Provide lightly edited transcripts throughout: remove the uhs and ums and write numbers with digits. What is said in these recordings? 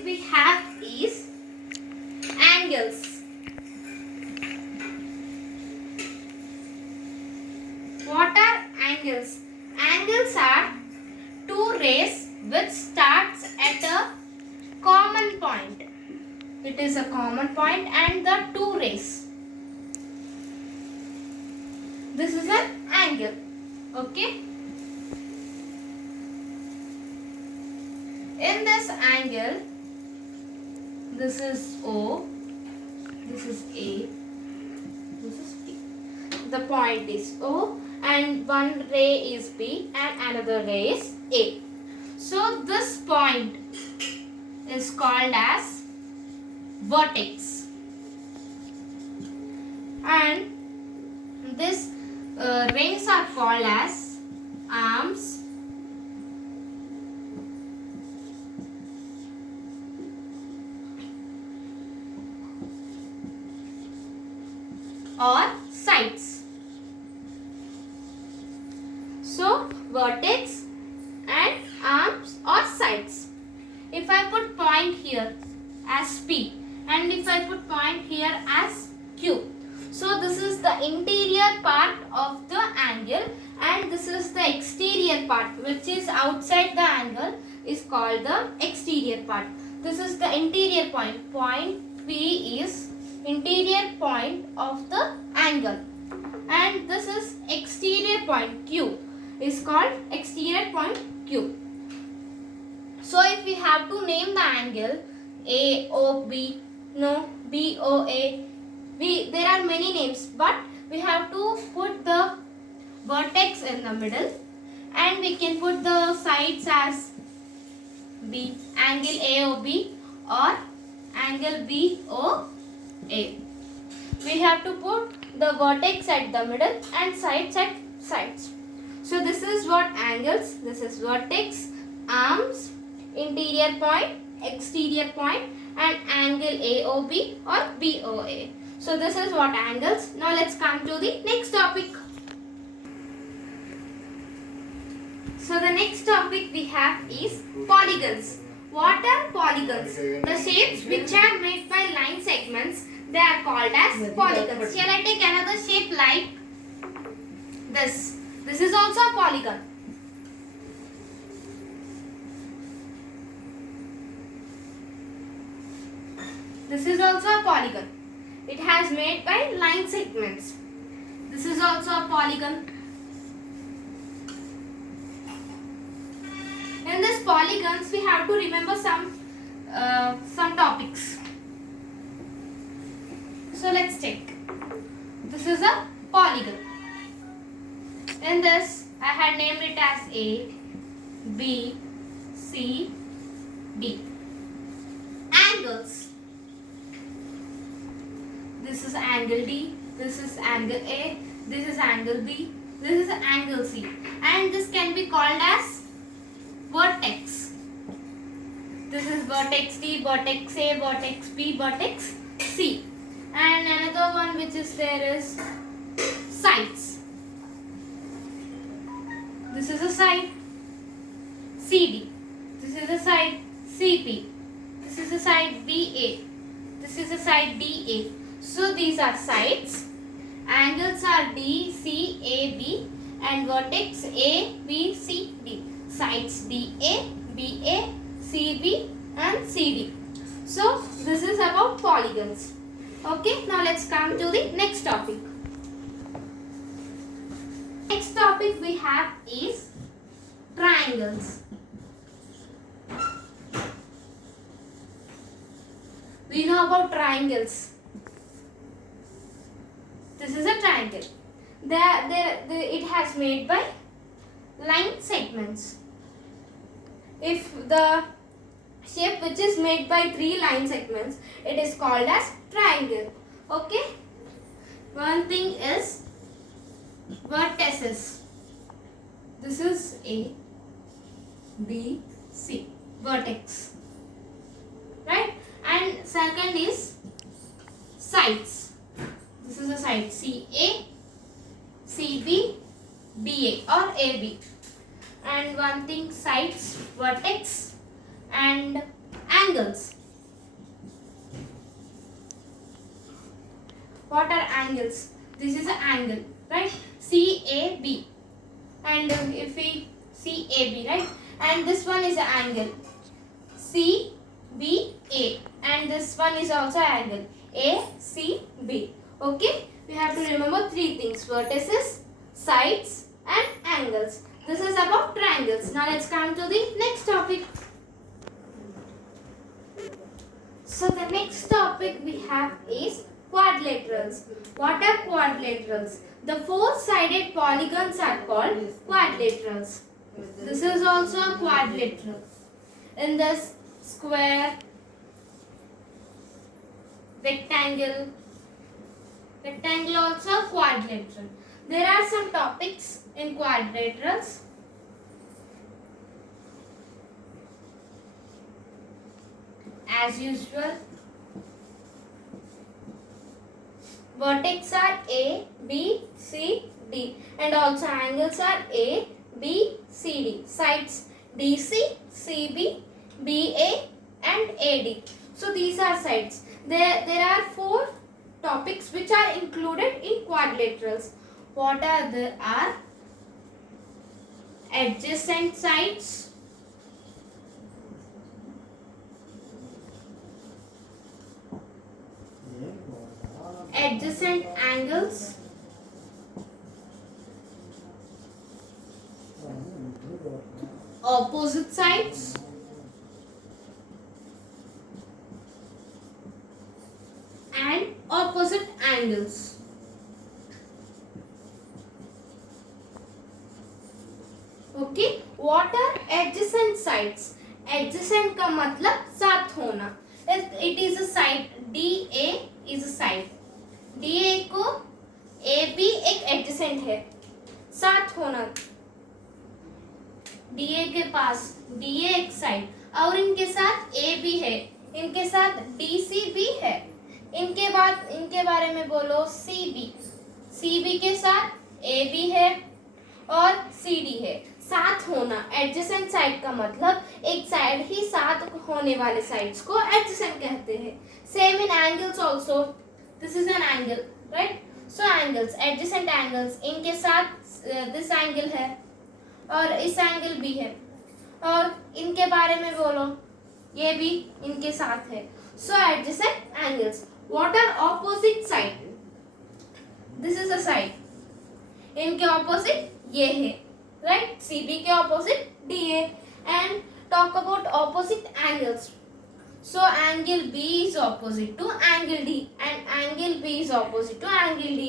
topic we have is angles. What are angles? Angles are two rays which starts at a common point. It is a common point and the two rays. This is an angle. Okay. In this angle, this is O, this is A, this is P. The point is O and one ray is B and another ray is A. So this point is called as vertex, and this rays are called as arms or sides. So vertex and arms or sides. If I put point here as P and if I put point here as Q. So this is the interior part of the angle and this is the exterior part which is outside the angle is called the exterior part. This is the interior point. Point P is interior point of the angle and this is exterior point Q is called exterior point Q. So if we have to name the angle AOB, no, BOA, there are many names but we have to put the vertex in the middle and we can put the sides as B, angle AOB or angle BOA. We have to put the vertex at the middle and sides at sides. So this is what angles, this is vertex, arms, interior point, exterior point and angle AOB or BOA. So this is what angles. Now let's come to the next topic. So the next topic we have is polygons. What are polygons? The shapes which are made by line segments, they are called as polygons. Shall I take another shape like this? This is also a polygon. This is also a polygon. It has made by line segments. This is also a polygon. In this polygons, we have to remember some topics. So let's take. This is a polygon. In this, I had named it as A, B, C, D. Angles. This is angle D, this is angle A, this is angle B, this is angle C. And this can be called as vertex. This is vertex D, vertex A, vertex B, vertex C. And another one which is there is sides. This is a side CD. This is a side CP. This is a side BA. This is a side DA. So these are sides. Angles are D, C, A, B and vertex A, B, C, D. Sides DA, BA, CB and CD. So this is about polygons. Okay, now let's come to the next topic. Next topic we have is triangles. We know about triangles. This is a triangle. It has made by line segments. If the shape which is made by 3 line segments, it is called as triangle. Okay. One thing is vertices. This is A, B, C. Vertex. Right? And second is sides. This is a side CA, CB, BA or AB. And one thing sides, vertex and angles. What are angles? This is an angle, right? CAB. And if we CAB, right? And this one is an angle CBA. And this one is also angle ACB. Okay? We have to remember three things: vertices, sides, and angles. This is about triangles. Now let's come to the next topic. So the next topic we have is quadrilaterals. What are quadrilaterals? The four-sided polygons are called quadrilaterals. This is also a quadrilateral. In this square, rectangle also quadrilateral. There are some topics in quadrilaterals. As usual, vertex are A, B, C, D, and also angles are A, B, C, D. Sides DC, CB, BA, and AD. So these are sides. There are four topics which are included in quadrilaterals. What are they? Are adjacent sides, adjacent angles, opposite sides, and opposite angles. Okay, what are adjacent sides? Adjacent का मतलब साथ होना. It is a side. DA is a side. DA को AB एक adjacent है, साथ होना. DA के पास DA एक साइड और इनके साथ AB है, इनके साथ DC भी है. इनके बाद इनके बारे में बोलो CB. CB के साथ AB है और CD है. साथ होना, एडजेसेंट साइड का मतलब एक साइड ही साथ होने वाले साइड्स को एडजेसेंट कहते हैं. Same in angles also. This is an angle, right? So angles, adjacent angles, इनके साथ दिस एंगल है और इस एंगल भी है और इनके बारे में बोलो, ये भी इनके साथ है. So adjacent angles. What are opposite side? This is a side. इनके ऑपोजिट ये है, right? CB के opposite DA. And talk about opposite angles. So angle B is opposite to angle D and angle B is opposite to angle D.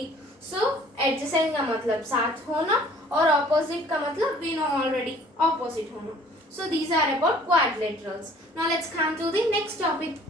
So adjacent का मतलब साथ होना और opposite का मतलब we know already opposite होना. So these are about quadrilaterals. Now let's come to the next topic.